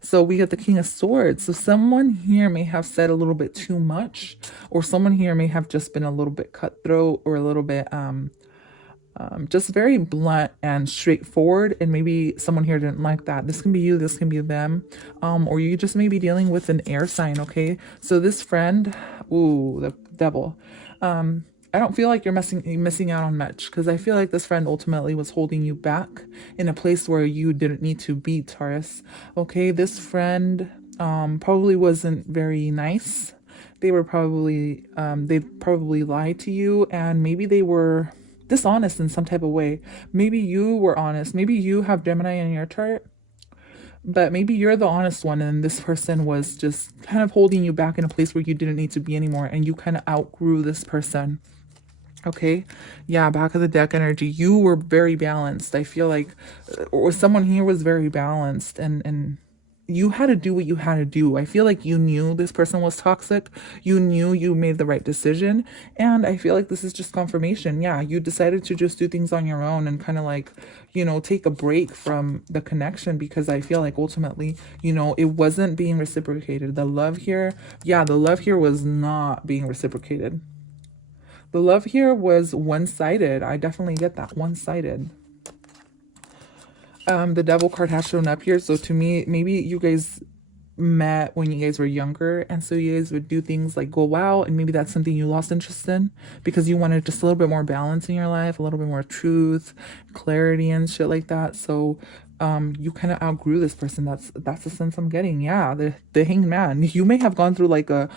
So we get the King of Swords. So someone here may have said a little bit too much, or someone here may have just been a little bit cutthroat or a little bit just very blunt and straightforward, and maybe someone here didn't like that. This can be you, this can be them, or you just may be dealing with an air sign. Okay, so this friend, ooh, the devil. I don't feel like you're missing out on much, because I feel like this friend ultimately was holding you back in a place where you didn't need to be, Taurus. Okay, this friend probably wasn't very nice. They probably lied to you, and maybe they were dishonest in some type of way. Maybe you were honest. Maybe you have Gemini in your chart, but maybe you're the honest one, and this person was just kind of holding you back in a place where you didn't need to be anymore, and you kind of outgrew this person. Okay, yeah, back of the deck energy. You were very balanced. I feel like, or someone here was very balanced, and you had to do what you had to do. I feel like you knew this person was toxic. You knew you made the right decision, and I feel like this is just confirmation. Yeah, you decided to just do things on your own and kind of like, take a break from the connection, because I feel like ultimately, it wasn't being reciprocated. The love here, yeah, the love here was not being reciprocated. The love here was one-sided. I definitely get that, one-sided. The devil card has shown up here. So to me, maybe you guys met when you guys were younger, and so you guys would do things like go out, and maybe that's something you lost interest in because you wanted just a little bit more balance in your life, a little bit more truth, clarity, and shit like that. So you kind of outgrew this person. That's the sense I'm getting. Yeah, the hanged man. You may have gone through like a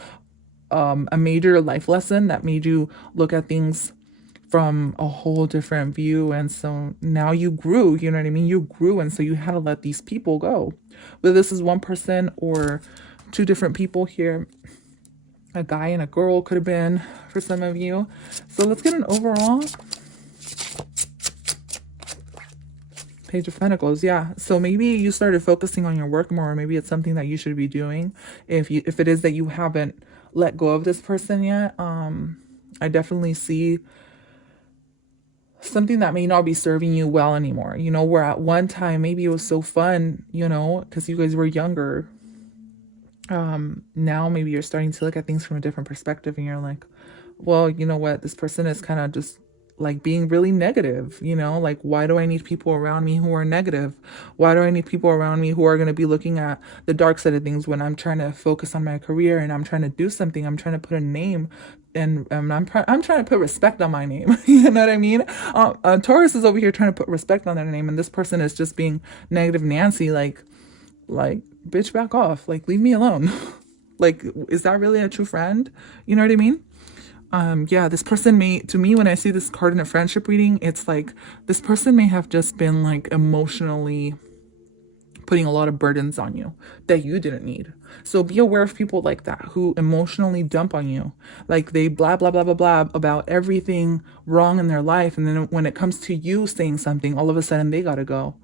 major life lesson that made you look at things from a whole different view, and so now you grew, you know what I mean? You grew, and so you had to let these people go. Whether this is one person or two different people here, a guy and a girl could have been for some of you. So let's get an overall. Page of Pentacles. Yeah, so maybe you started focusing on your work more, or maybe it's something that you should be doing. If it is that you haven't let go of this person yet, I definitely see something that may not be serving you well anymore. Where at one time maybe it was so fun, because you guys were younger. Now maybe you're starting to look at things from a different perspective, and you're like, well, you know what, this person is kind of just like being really negative, like, why do I need people around me who are negative? Why do I need people around me who are going to be looking at the dark side of things when I'm trying to focus on my career and I'm trying to do something? I'm trying to put a name, and I'm trying to put respect on my name. You know what I mean? Taurus is over here trying to put respect on their name, and this person is just being negative Nancy, like bitch, back off, like leave me alone. Like, is that really a true friend? You know what I mean? Yeah, this person may, to me, when I see this card in a friendship reading, it's like this person may have just been like emotionally putting a lot of burdens on you that you didn't need. So be aware of people like that who emotionally dump on you. Like, they blah, blah, blah, blah, blah about everything wrong in their life. And then when it comes to you saying something, all of a sudden they gotta go.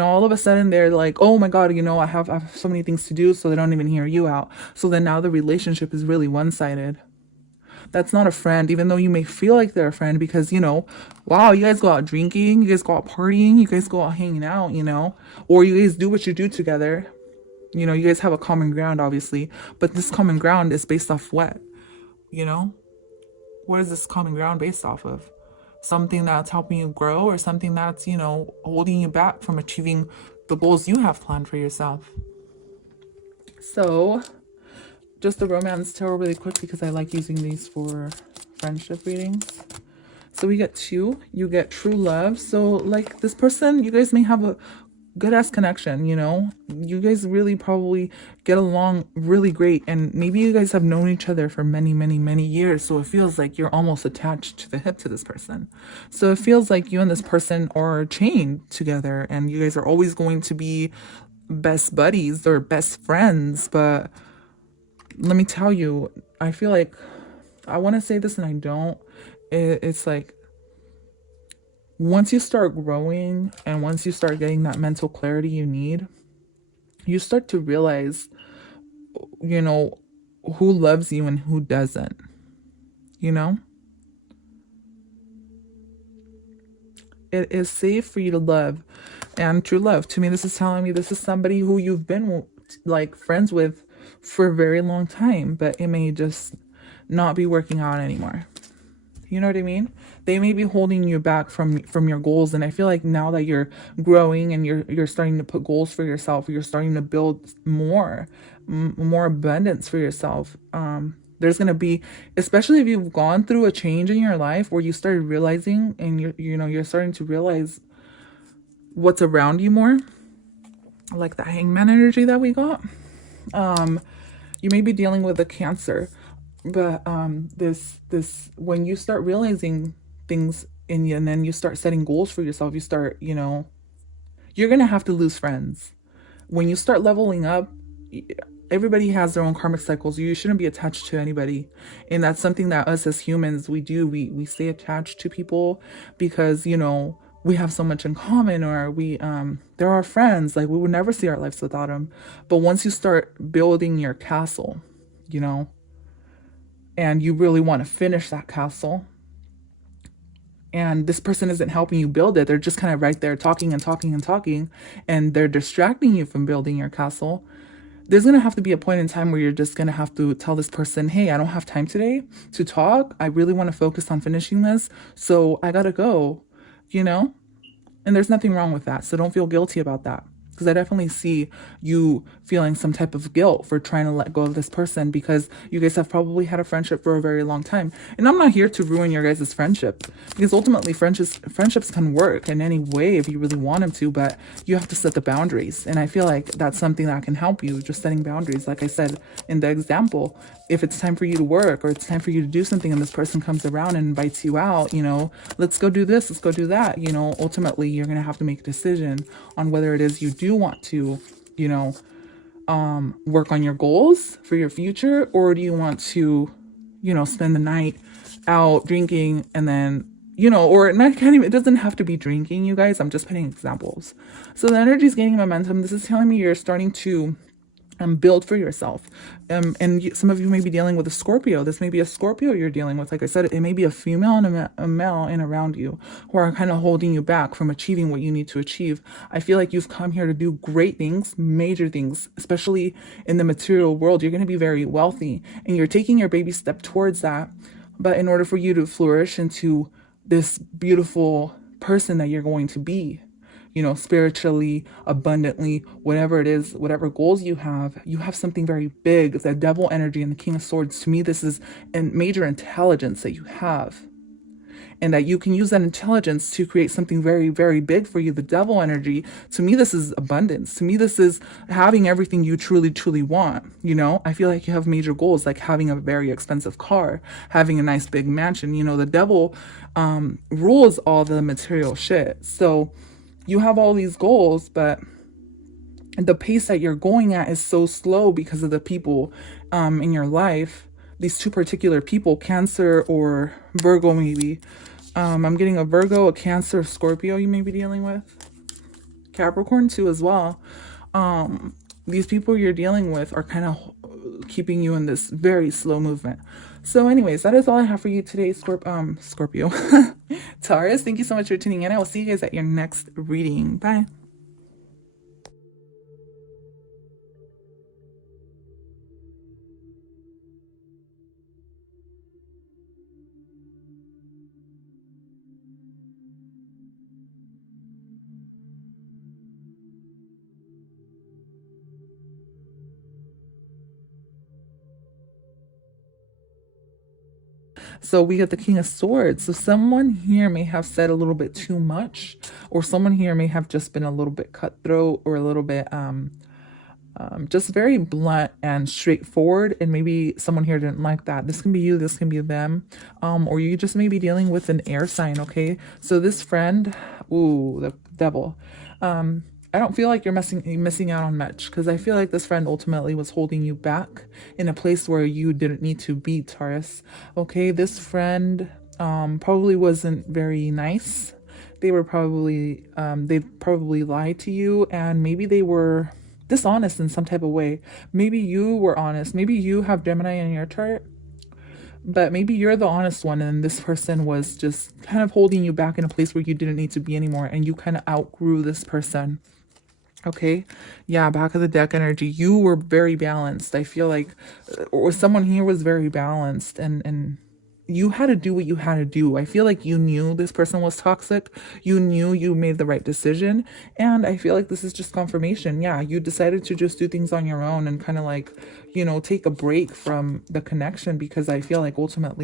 All of a sudden they're like, oh my God, I have so many things to do, so they don't even hear you out. So then now the relationship is really one-sided. That's not a friend, even though you may feel like they're a friend, because, wow, you guys go out drinking, you guys go out partying, you guys go out hanging out, or you guys do what you do together. You guys have a common ground, obviously, but this common ground is based off what? What is this common ground based off of? Something that's helping you grow, or something that's, holding you back from achieving the goals you have planned for yourself? So just the romance tarot really quick, because I like using these for friendship readings. So we get 2, you get true love. So like this person, you guys may have a good ass connection, you guys really probably get along really great, and maybe you guys have known each other for many, many, many years, so it feels like you're almost attached to the hip to this person. So it feels like you and this person are chained together, and you guys are always going to be best buddies or best friends. But let me tell you, I feel like I want to say this and I don't. It's like, once you start growing and once you start getting that mental clarity you need, you start to realize, who loves you and who doesn't, It is safe for you to love. And true love, to me, this is telling me this is somebody who you've been like friends with for a very long time, but it may just not be working out anymore. You know what I mean? They may be holding you back from your goals. And I feel like now that you're growing and you're starting to put goals for yourself, you're starting to build more abundance for yourself. There's going to be, especially if you've gone through a change in your life where you started realizing and you're starting to realize what's around you more, like the hangman energy that we got. You may be dealing with a Cancer, but this when you start realizing things in you and then you start setting goals for yourself, you start, you're gonna have to lose friends when you start leveling up. Everybody has their own karmic cycles. You shouldn't be attached to anybody, and that's something that us as humans we do. We stay attached to people because we have so much in common, or they're our friends. Like we would never see our lives without them. But once you start building your castle, and you really want to finish that castle, and this person isn't helping you build it, they're just kind of right there talking and talking and talking, and they're distracting you from building your castle. There's going to have to be a point in time where you're just going to have to tell this person, hey, I don't have time today to talk. I really want to focus on finishing this, so I gotta go, and there's nothing wrong with that. So don't feel guilty about that. Because I definitely see you feeling some type of guilt for trying to let go of this person, because you guys have probably had a friendship for a very long time. And I'm not here to ruin your guys' friendship, because ultimately friendships can work in any way if you really want them to, but you have to set the boundaries. And I feel like that's something that can help you, just setting boundaries. Like I said in the example, if it's time for you to work or it's time for you to do something and this person comes around and invites you out, let's go do this, let's go do that, ultimately you're going to have to make a decision on whether it is you do want to, work on your goals for your future, or do you want to, spend the night out drinking and then, or not, can't even, it doesn't have to be drinking, you guys. I'm just putting examples. So the energy is gaining momentum. This is telling me you're starting to build for yourself. And some of you may be dealing with a Scorpio. This may be a Scorpio you're dealing with. Like I said, it may be a female and a male in around you who are kind of holding you back from achieving what you need to achieve. I feel like you've come here to do great things, major things, especially in the material world. You're going to be very wealthy and you're taking your baby step towards that. But in order for you to flourish into this beautiful person that you're going to be, spiritually, abundantly, whatever it is, whatever goals you have something very big. The devil energy and the King of Swords, to me, this is a major intelligence that you have. And that you can use that intelligence to create something very, very big for you. The devil energy, to me, this is abundance. To me, this is having everything you truly, truly want. I feel like you have major goals, like having a very expensive car, having a nice big mansion. The devil rules all the material shit. So you have all these goals, but the pace that you're going at is so slow because of the people in your life. These two particular people, Cancer or Virgo, maybe. I'm getting a Virgo, a Cancer, a Scorpio you may be dealing with. Capricorn too as well. These people you're dealing with are kind of keeping you in this very slow movement. So anyways, that is all I have for you today, Scorpio. Taurus, thank you so much for tuning in. I will see you guys at your next reading. Bye. So we got the King of Swords. So someone here may have said a little bit too much, or someone here may have just been a little bit cutthroat, or a little bit just very blunt and straightforward. And maybe someone here didn't like that. This can be you, this can be them, or you just may be dealing with an air sign. Okay, so this friend, ooh, the devil. I don't feel like you're missing out on much, because I feel like this friend ultimately was holding you back in a place where you didn't need to be, Taurus. Okay, this friend probably wasn't very nice. They probably lied to you, and maybe they were dishonest in some type of way. Maybe you were honest. Maybe you have Gemini in your chart, but maybe you're the honest one, and this person was just kind of holding you back in a place where you didn't need to be anymore, and you kind of outgrew this person. Okay. Yeah, back of the deck energy. You were very balanced. I feel like or someone here was very balanced and you had to do what you had to do. I feel like you knew this person was toxic. You knew you made the right decision. And I feel like this is just confirmation. Yeah, you decided to just do things on your own and kind of like, take a break from the connection because I feel like ultimately